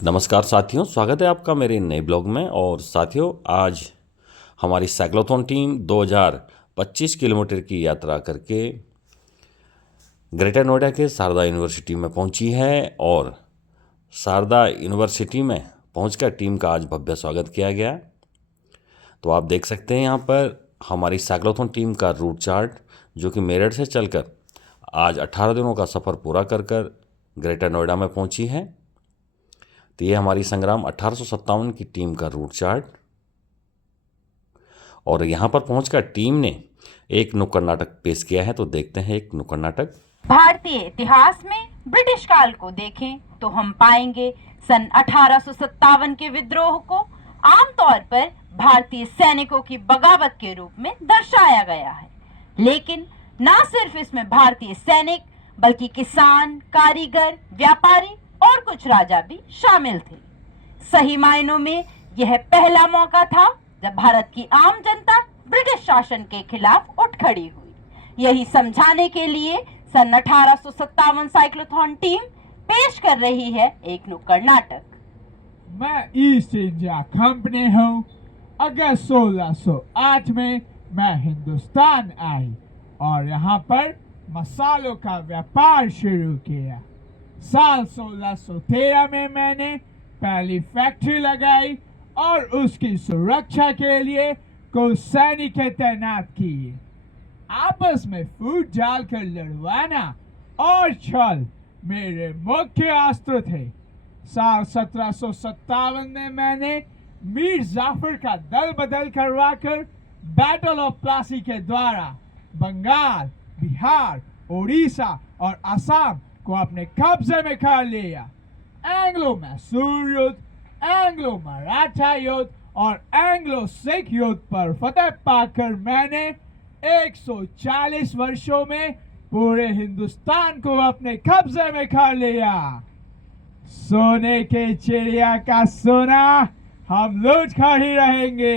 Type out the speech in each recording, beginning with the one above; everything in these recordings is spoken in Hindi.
नमस्कार साथियों, स्वागत है आपका मेरे नए ब्लॉग में। और साथियों, आज हमारी साइक्लोथॉन टीम 2025 किलोमीटर की यात्रा करके ग्रेटर नोएडा के शारदा यूनिवर्सिटी में पहुंची है। और शारदा यूनिवर्सिटी में पहुंचकर टीम का आज भव्य स्वागत किया गया। तो आप देख सकते हैं यहाँ पर हमारी साइक्लोथॉन टीम का रूट चार्ट, जो कि मेरठ से चलकर आज 18 दिनों का सफ़र पूरा कर ग्रेटर नोएडा में पहुंची है। तो ये हमारी संग्राम 1857 की टीम का रूट चार्ट। और यहाँ पर पहुंचकर टीम ने एक नुक्कड़ नाटक पेश किया है, तो देखते हैं एक नुक्कड़ नाटक। भारतीय इतिहास में ब्रिटिश काल को देखें तो हम पाएंगे सन 1857 के विद्रोह को आमतौर पर भारतीय सैनिकों की बगावत के रूप में दर्शाया गया है। लेकिन न सिर्फ इसमें भारतीय सैनिक बल्कि किसान, कारीगर, व्यापारी और कुछ राजा भी शामिल थे। सही मायनों में यह पहला मौका था जब भारत की आम जनता ब्रिटिश शासन के खिलाफ उठ खड़ी हुई। यही समझाने के लिए सन 1857 साइक्लोथॉन टीम पेश कर रही है एक नुक्कड़ नाटक। मैं ईस्ट इंडिया कंपनी हूँ। अगस्त 1608 में मैं हिंदुस्तान आई और यहाँ पर मसालों का व्यापार शुरू किया। साल 1613 में मैंने पहली फैक्ट्री लगाई और उसकी सुरक्षा के लिए कुछ सैनिक तैनात किए। आपस में फूट डालकर लड़वाना और छल मेरे मुख्य अस्त्र थे। साल 1757 में मैंने मीर जाफर का दल बदल करवाकर बैटल ऑफ प्लासी के द्वारा बंगाल, बिहार, उड़ीसा और असम को अपने कब्जे में कर लिया। एंग्लो मैसूर युद्ध, एंग्लो मराठा युद्ध और एंग्लो सिख युद्ध पर फतेह पाकर मैंने 140 वर्षों में पूरे हिंदुस्तान को अपने कब्जे में कर लिया। सोने के चिड़िया का सोना हम लूट कर ही रहेंगे।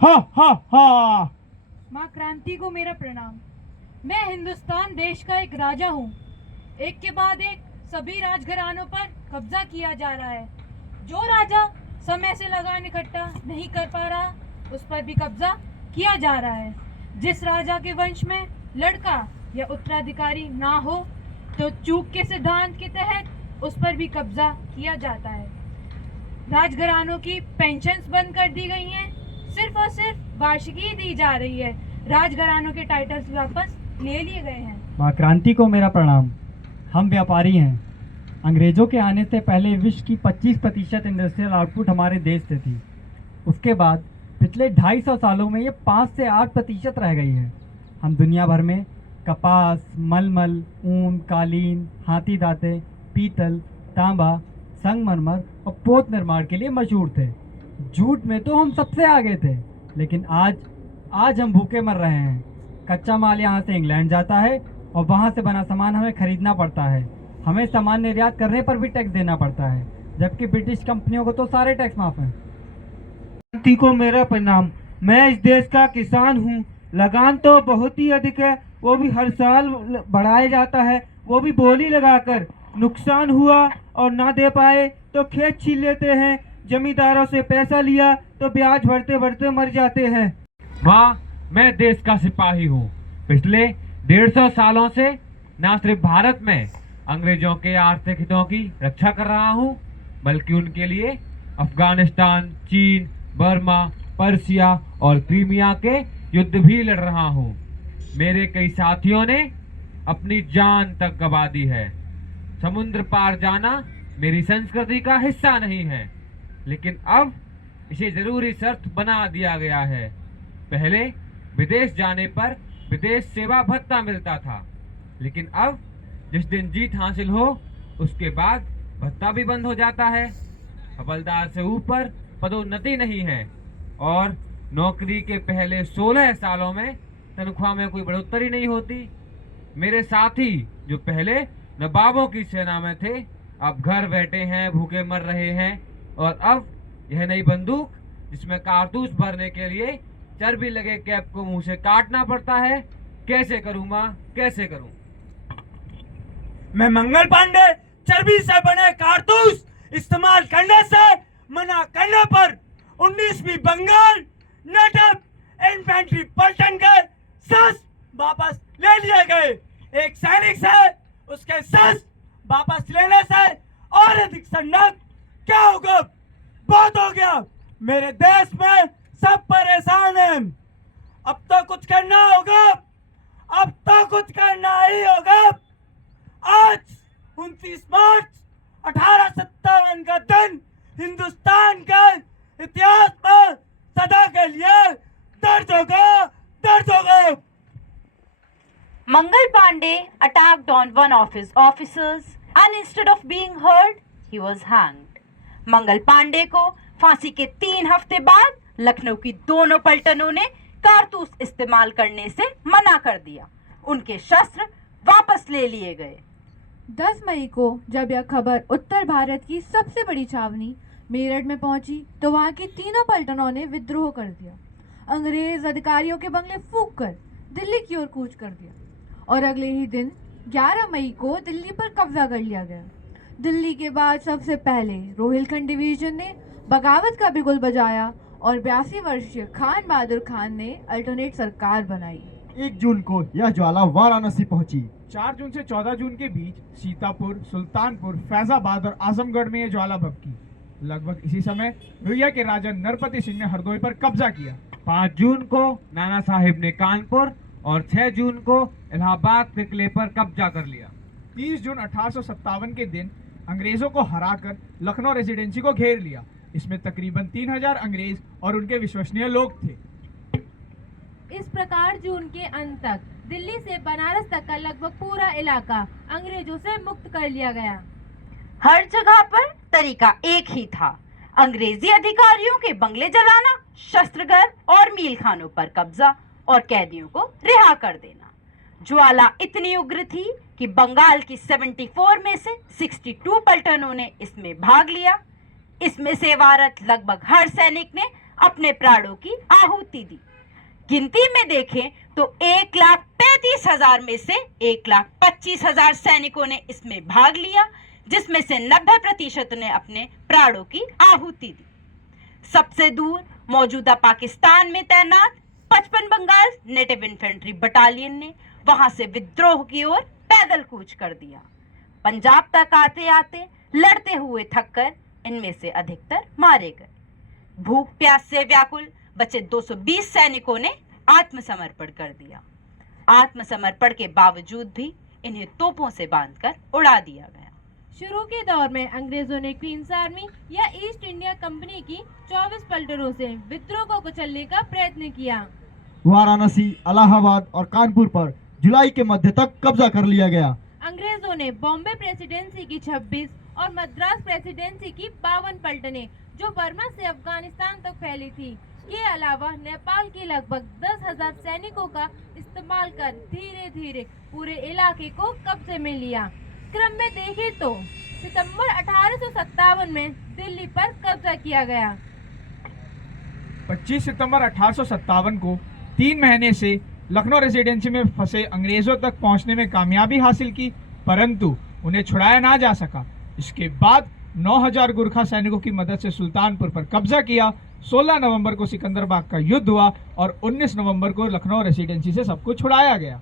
हा हा हा। माँ क्रांति को मेरा प्रणाम। मैं हिंदुस्तान देश का एक राजा हूँ। एक के बाद एक सभी राजघरानों पर कब्जा किया जा रहा है। जो राजा समय से लगान इकट्ठा नहीं कर पा रहा, उस पर भी कब्जा किया जा रहा है। जिस राजा के वंश में लड़का या उत्तराधिकारी ना हो, तो चूक के सिद्धांत के तहत उस पर भी कब्जा किया जाता है। राजघरानों की पेंशन्स बंद कर दी गई हैं। सिर्फ और सिर्फ वार्षिकी दी जा रही है। राजघरानों के टाइटल्स वापस ले लिए गए हैं। माँ क्रांति को मेरा प्रणाम। हम व्यापारी हैं। अंग्रेजों के आने से पहले विश्व की 25% इंडस्ट्रियल आउटपुट हमारे देश से थी। उसके बाद पिछले 250 सालों में ये 5 से 8% रह गई है। हम दुनिया भर में कपास, मलमल, ऊन, कालीन, हाथी दांते, पीतल, तांबा, संगमरमर और पोत निर्माण के लिए मशहूर थे। जूट में तो हम सबसे आगे थे, लेकिन आज हम भूखे मर रहे हैं। कच्चा माल यहाँ से इंग्लैंड जाता है और वहाँ से बना सामान हमें खरीदना पड़ता है। हमें सामान निर्यात करने पर भी टैक्स देना पड़ता है, जबकि ब्रिटिश कंपनियों को तो सारे टैक्स माफ हैं। क्रांति को मेरा प्रणाम। मैं इस देश का किसान हूँ। लगान तो बहुत ही अधिक है, वो भी हर साल बढ़ाया जाता है, वो भी बोली लगाकर। नुकसान हुआ और ना दे पाए तो खेत छीन लेते हैं। जमींदारों से पैसा लिया तो ब्याज भरते भरते मर जाते हैं। माँ, मैं देश का सिपाही हूँ। पिछले 150 सालों से न सिर्फ भारत में अंग्रेजों के आर्थिक हितों की रक्षा कर रहा हूँ, बल्कि उनके लिए अफगानिस्तान, चीन, बर्मा, पर्सिया और क्रीमिया के युद्ध भी लड़ रहा हूँ। मेरे कई साथियों ने अपनी जान तक गंवा दी है। समुद्र पार जाना मेरी संस्कृति का हिस्सा नहीं है, लेकिन अब इसे जरूरी शर्त बना दिया गया है। पहले विदेश जाने पर विदेश सेवा भत्ता मिलता था, लेकिन अब जिस दिन जीत हासिल हो उसके बाद भत्ता भी बंद हो जाता है। हवलदार से ऊपर पदोन्नति नहीं है और नौकरी के पहले 16 सालों में तनख्वाह में कोई बढ़ोतरी नहीं होती। मेरे साथी जो पहले नवाबों की सेना में थे, अब घर बैठे हैं, भूखे मर रहे हैं। और अब यह नई बंदूक जिसमें कारतूस भरने के लिए चर्बी लगे कैप को मुंह से काटना पड़ता है। कैसे करूं माँ, कैसे करूं? मैं मंगल पांडे चर्बी से बने कारतूस इस्तेमाल करने से मना करने पर 19वीं बंगाल नेटिव इन्फेंट्री पलटन के शस्त्र वापस ले लिए गए। एक सैनिक से उसके शस्त्र वापस लेने से और अधिक सन्नक क्या होगा? बहुत हो गया। मेरे देश में सब परेशान हैं। अब तो कुछ करना होगा, अब तो कुछ करना ही होगा। आज 29 मार्च 1857 का दिन हिंदुस्तान के इतिहास में सदा के लिए दर्ज होगा, दर्ज होगा। Mangal Pandey attacked on one of his officers and instead of being heard, he was hanged. Mangal Pandey को फांसी के 3 हफ्ते बाद लखनऊ की दोनों पलटनों ने कारतूस इस्तेमाल करने से मना कर दिया। उनके शस्त्र वापस ले लिए गए। 10 मई को जब यह खबर उत्तर भारत की सबसे बड़ी छावनी मेरठ में पहुंची तो वहां की तीनों पलटनों ने विद्रोह कर दिया। अंग्रेज अधिकारियों के बंगले फूंक कर दिल्ली की ओर कूच कर दिया और अगले ही दिन 11 मई को दिल्ली पर कब्जा कर लिया गया। दिल्ली के बाद सबसे पहले रोहिलखंड डिवीजन ने बगावत का बिगुल बजाया और 82 वर्षीय खान बहादुर खान ने अल्टरनेट सरकार बनाई। 1 जून को यह ज्वाला वाराणसी पहुंची। 4 जून से 14 जून के बीच सीतापुर, सुल्तानपुर, फैजाबाद और आजमगढ़ में ये ज्वाला भभकी। लगभग इसी समय रुइया के राजा नरपति सिंह ने हरदोई पर कब्जा किया। 5 जून को नाना साहिब ने कानपुर और 6 जून को इलाहाबाद के किले पर कब्जा कर लिया। 30 जून 1857 के दिन अंग्रेजों को हराकर लखनऊ रेजिडेंसी को घेर लिया। इसमें तकरीबन 3000 अंग्रेज और उनके विश्वसनीय लोग थे। इस प्रकार जून के अंत तक दिल्ली से बनारस तक का लगभग पूरा इलाका अंग्रेजों से मुक्त कर लिया गया। हर जगह पर तरीका एक ही था, अंग्रेजी अधिकारियों के बंगले जलाना, शस्त्रघर और मील खानों पर कब्जा और कैदियों को रिहा कर देना। ज्वाला इतनी उग्र थी कि बंगाल की 74 में से 62 पलटनों ने इसमें भाग लिया। इसमें सेवारत लगभग हर सैनिक ने अपने प्राणों की आहुति दी। गिनती में देखें तो 1,35,000 में से 1,25,000 सैनिकों ने इसमें भाग लिया, जिसमें से 90% ने अपने प्राणों की आहुति दी। सबसे दूर मौजूदा पाकिस्तान में तैनात 55 बंगाल नेटिव इन्फेंट्री बटालियन ने वहां से विद्रोह की ओर पैदल कूच कर दिया। पंजाब तक आते आते लड़ते हुए थककर इनमें से अधिकतर मारे गए। भूख प्यास से व्याकुल बचे 220 सैनिकों ने आत्मसमर्पण कर दिया। आत्मसमर्पण के बावजूद भी इन्हें तोपों से बांधकर उड़ा दिया गया। शुरू के दौर में अंग्रेजों ने क्वींस आर्मी या ईस्ट इंडिया कंपनी की 24 पलटनों से विद्रोह को कुचलने का प्रयत्न किया। वाराणसी, इलाहाबाद और कानपुर पर जुलाई के मध्य तक कब्जा कर लिया गया। अंग्रेजों ने बॉम्बे प्रेसिडेंसी की 26 और मद्रास प्रेसिडेंसी की 52 पलटनें जो बर्मा से अफगानिस्तान तक फैली थी के अलावा नेपाल के लगभग 10,000 सैनिकों का इस्तेमाल कर धीरे धीरे पूरे इलाके को कब्जे में लिया। क्रम में देखें तो सितंबर 1857 में दिल्ली पर कब्जा किया गया। 25 सितंबर 1857 को 3 महीने से लखनऊ रेजिडेंसी में फंसे अंग्रेजों तक पहुंचने में कामयाबी हासिल की, परंतु उन्हें छुड़ाया ना जा सका। इसके बाद 9,000 गुरखा सैनिकों की मदद से सुल्तानपुर पर कब्जा किया। 16 नवंबर को सिकंदराबाद का युद्ध हुआ और 19 नवंबर को लखनऊ रेजिडेंसी से सबको छुड़ाया गया।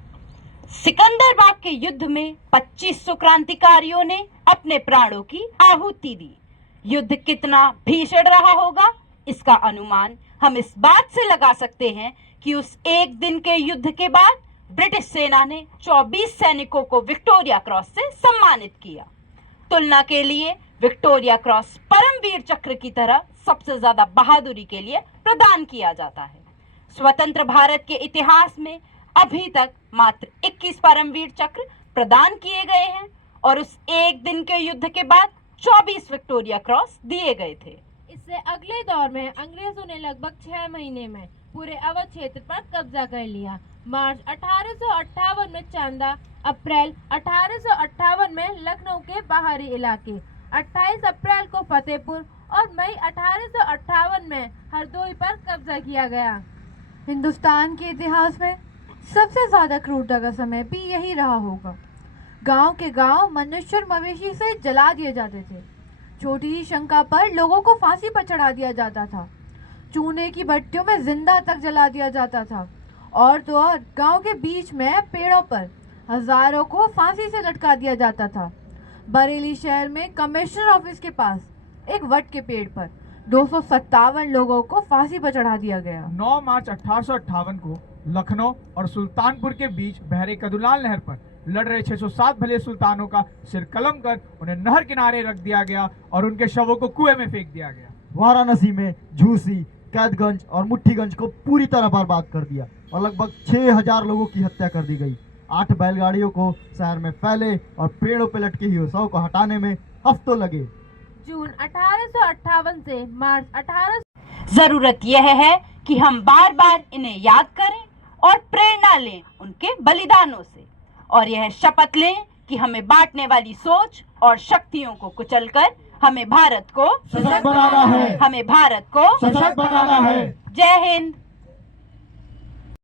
सिकंदराबाद के युद्ध में 2500 क्रांतिकारियों ने अपने प्राणों की आहुति दी। युद्ध कितना भीषण रहा होगा, इसका अनुमान हम इस बात से लगा सकते हैं कि उस एक दिन के युद्ध के बाद ब्रिटिश सेना ने 24 सैनिकों को विक्टोरिया क्रॉस से सम्मानित किया। तुलना के लिए विक्टोरिया क्रॉस परमवीर चक्र की तरह सबसे ज्यादा बहादुरी के लिए प्रदान किया जाता है। स्वतंत्र भारत के इतिहास में अभी तक मात्र 21 परमवीर चक्र प्रदान किए गए हैं और उस एक दिन के युद्ध के बाद 24 विक्टोरिया क्रॉस दिए गए थे। इससे अगले दौर में अंग्रेजों ने लगभग 6 महीने में पूरे अवध क्षेत्र पर कब्जा कर लिया। मार्च 1858 में चांदा, अप्रैल 1858 में लखनऊ के बाहरी इलाके, 28 अप्रैल को फतेहपुर और मई 1858 में हरदोई पर कब्जा किया गया। हिंदुस्तान के इतिहास में सबसे ज़्यादा क्रूरता का समय भी यही रहा होगा। गांव के गांव मनुष्य और मवेशी से जला दिए जाते थे। छोटी ही शंका पर लोगों को फांसी पर चढ़ा दिया जाता था। चूने की भट्टियों में जिंदा तक जला दिया जाता था। और तो और गांव के बीच में पेड़ों पर हजारों को फांसी से लटका दिया जाता था। बरेली शहर में कमिश्नर ऑफिस के पास एक वट के पेड़ पर 257 लोगों को फांसी पर चढ़ा दिया गया। 9 मार्च 1858 को लखनऊ और सुल्तानपुर के बीच बहरे कदुलाल नहर पर लड़ रहे 607 भले सुल्तानों का सिर कलम कर उन्हें नहर किनारे रख दिया गया और उनके शवों को कुएं में फेंक दिया गया। वाराणसी में झूसी, कैदगंज और मुट्ठीगंज को पूरी तरह बर्बाद कर दिया और लगभग 6000 लोगों की हत्या कर दी गई। 8 बैलगाड़ियों को शहर में फैले और पेड़ों पे लटके हुए शव को हटाने में हफ्तों लगे। जून 1858 से मार्च 18 जरूरत यह है कि हम बार बार इन्हें याद करें और प्रेरणा लें उनके बलिदानों से, और यह शपथ लें कि हमें बांटने वाली सोच और शक्तियों को कुचलकर हमें भारत को सशक्त बनाना है। हमें भारत को सशक्त बनाना है। जय हिंद।